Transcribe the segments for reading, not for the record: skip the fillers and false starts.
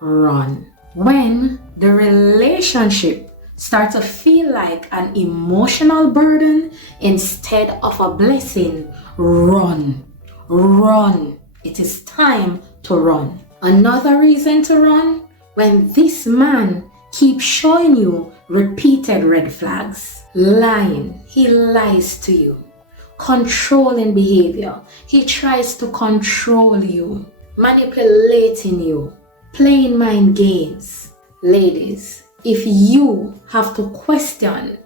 run. When the relationship starts to feel like an emotional burden instead of a blessing, run. Run. It is time to run. Another reason to run, when this man keeps showing you repeated red flags. Lying. He lies to you. Controlling behavior. He tries to control you. Manipulating you. Playing mind games. Ladies, if you have to question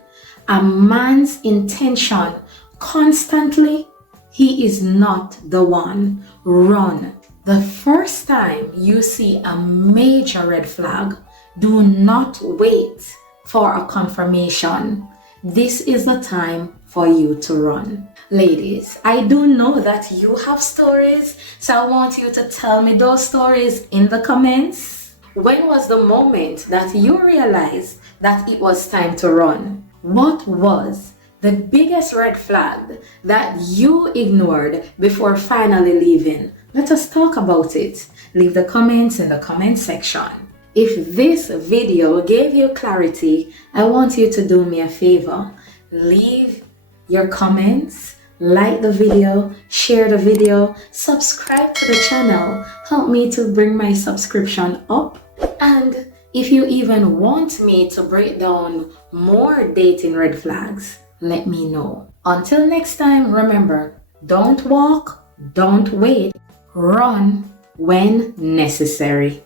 a man's intention constantly, he is not the one. Run. The first time you see a major red flag, do not wait for a confirmation. This is the time for you to run. Ladies, I do know that you have stories, so I want you to tell me those stories in the comments. When was the moment that you realized that it was time to run? What was the biggest red flag that you ignored before finally leaving? Let us talk about it. Leave the comments in the comment section. If this video gave you clarity, I want you to do me a favor. Leave your comments, like the video, share the video, subscribe to the channel. Help me to bring my subscription up. And if you even want me to break down more dating red flags, let me know. Until next time, remember, don't walk, don't wait, run when necessary.